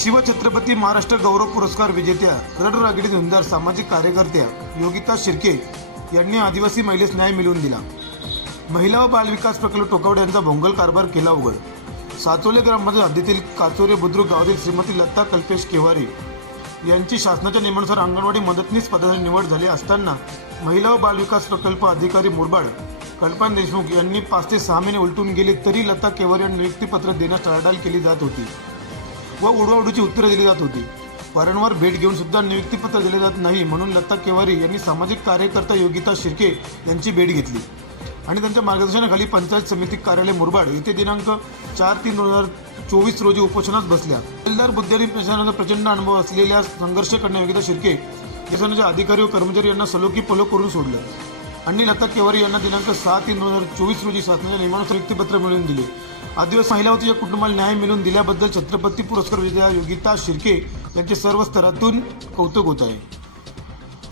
शिवछत्रपती महाराष्ट्र गौरव पुरस्कार विजेत्या रणरागिणी झुंजार सामाजिक कार्यकर्त्या योगिता शिर्के यांनी आदिवासी महिलेस न्याय मिळवून दिला। महिला व बालविकास प्रकल्प टोकावडे यांचा भोंगल कारभार केला उघड। साचोले ग्रामपंचायत हद्दीतील काचोरे बुद्रुक गावातील श्रीमती लता कल्पेश केवारी यांची शासनाच्या नियमानुसार अंगणवाडी मदतनीस पदासाठी निवड झाली असताना महिला व बालविकास प्रकल्प अधिकारी मुरबाड कल्पना देशमुख यांनी 5 ते 6 महिने उलटून गेले तरी लता केवारी यांना नियुक्तीपत्र देण्यास टाळाटाळ केली जात होती व उडवाउडीची उत्तरे दिली जात होती। वारंवार भेट घेऊन सुद्धा नियुक्तीपत्र दिले जात नाही, म्हणून लता केवारी यांनी सामाजिक कार्यकर्ता योगिता शिर्के यांची भेट घेतली आणि त्यांच्या मार्गदर्शनाखाली पंचायत समिती कार्यालय मुरबाड येथे दिनांक 4/3/2024 रोजी उपोषणास बसल्या। तहसीलदार बुद्धी पेशानंतर प्रचंड अनुभव असलेल्या संघर्ष करणाऱ्या योगिता शिर्के शासनाच्या अधिकारी व कर्मचारी यांना सलोखी पलो करून सोडलं आणि लता केवारी यांना दिनांक 6/3/2024 रोजी शासनाच्या नियमानुसार नियुक्तीपत्र मिळवून दिले। आदिवासी महिला व तिच्या कुटुंबाला न्याय मिळवून दिल्याबद्दल छत्रपती पुरस्कार विजेत्या योगिता शिर्के यांचे सर्व स्तरातून कौतुक होत आहे।